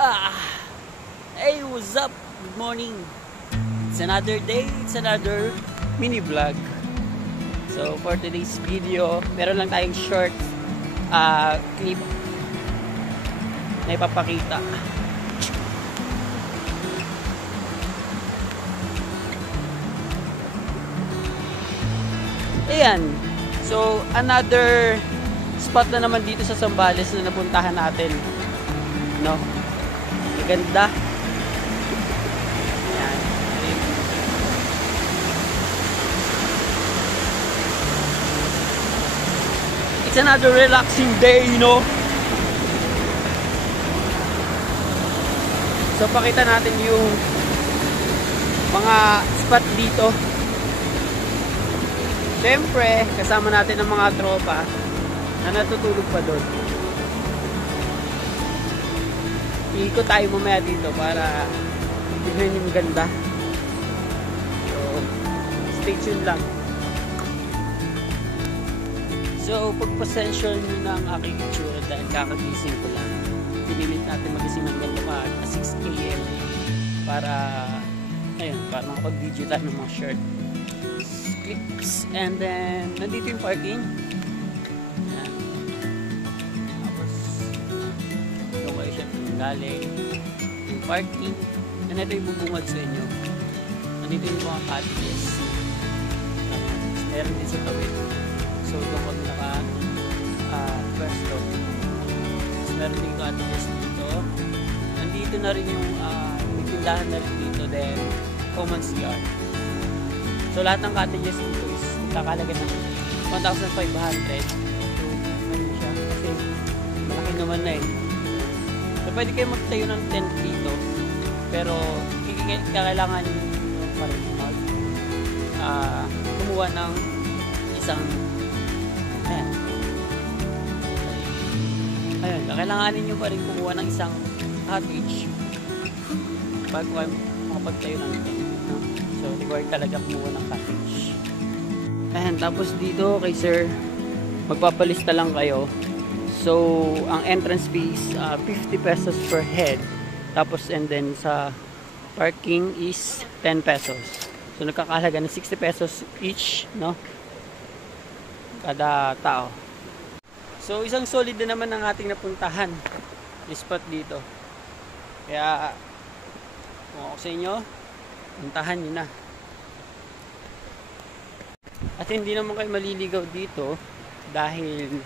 Ah, hey, what's up? Good morning. It's another day. It's another mini vlog. So for today's video, meron lang tayong short clip na ipapakita. Ayan. So another spot na naman dito sa Zambales na napuntahan natin. No? Maganda. Ayan. It's another relaxing day, you know. So pakita natin yung mga spot dito. Siyempre, kasama natin ang mga tropa na natutulog pa doon. Iikot tayo mamaya dito para tignan yung ganda. So, stay tuned lang. So, pagpasensyon nyo na ang aking itsura dahil kakagising ko lang. Pinilit natin magising ng ganda pa at 6 AM para, ayun, para makapag-video tayo ng mga short clips. And then, nandito yung parking. Ayan. Tapos, doon kayo siya galing. Yung parking. And ito yung bubungad sa inyo. Nandito yung mga cottages. Tapos, meron din sa tawid. So, doon kami naka-pwesto. Tapos, meron din cottages dito. Nandito na rin yung may tindahan na rin dito. Then, common CR. So, lahat ng cottages dito is kakalaga ng 1,500. So, ano siya? Kasi, malaki naman na eh. So, pwede kayo magtayo ng tent dito. Pero, kailangan nyo pa rin kumuha ng isang ayun, kailanganin nyo pa rin kumuha ng isang cottage bago kayo makapagtayo ng tent. No? So, required talaga kumuha ng cottage. Ayan, tapos dito kay sir, magpapalista lang kayo. So, ang entrance fee is 50 pesos per head. Tapos, and then sa parking is 10 pesos. So, nagkakahalaga ng 60 pesos each, no? Kada tao. So, isang solid na naman ang ating napuntahan. Yung spot dito. Kaya, kung ako sa inyo, puntahan nyo na. At hindi naman kayo maliligaw dito dahil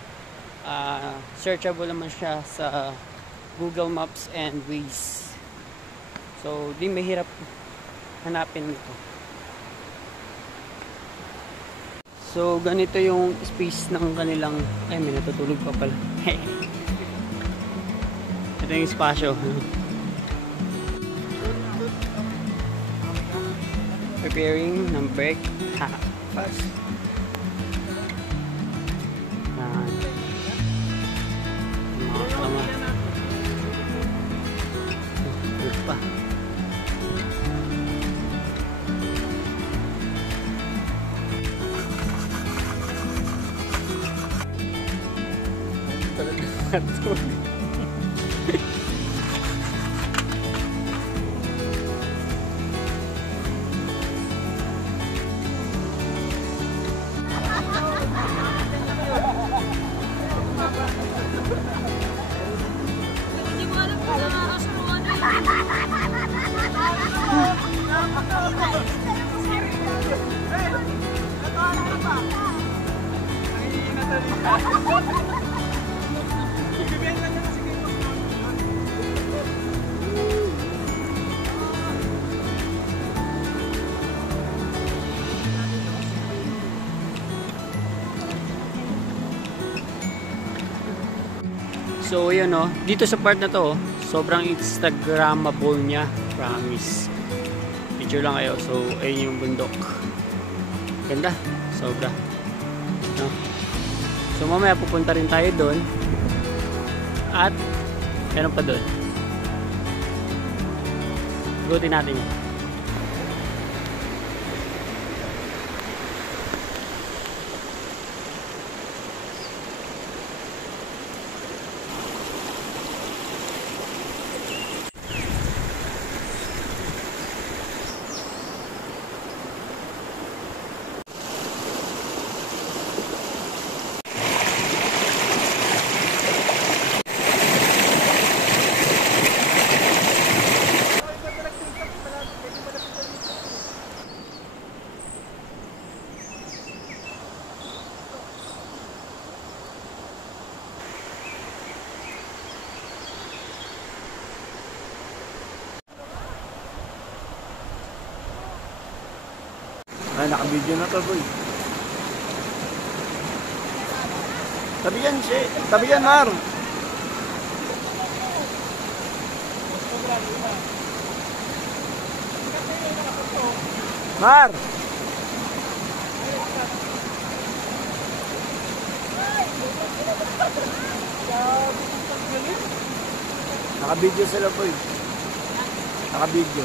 searchable naman siya sa Google Maps and Waze. So, di mahirap hanapin ito. So, ganito yung space ng kanilang... Ay, may natutulog pa pala. Ito yung spasyo. Preparing ng break. Fast. Pa. So, yun o. Dito sa part na to, sobrang Instagrammable niya. Promise. Picture lang kayo. So, ayun yung bundok. Ganda. Sobra. No? So, mamaya pupunta rin tayo doon. At, meron pa doon. Igutin natin yun. Ay, naka-video na to, boy. Tabi yan, tabi yan, Mar. Mar! Naka-video sila, boy. Naka-video.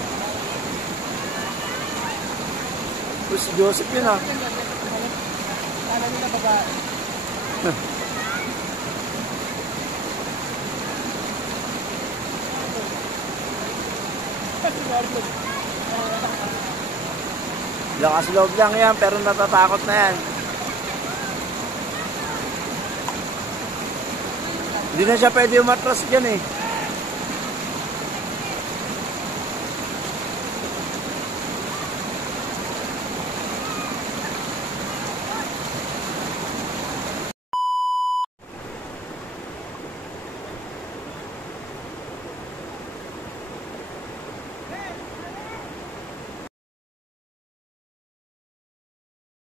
Si Joseph yun, ah. Kala nila babae. Lakas loob lang yan, pero natatakot na yan. Hindi na siya pwede umatras dyan, eh.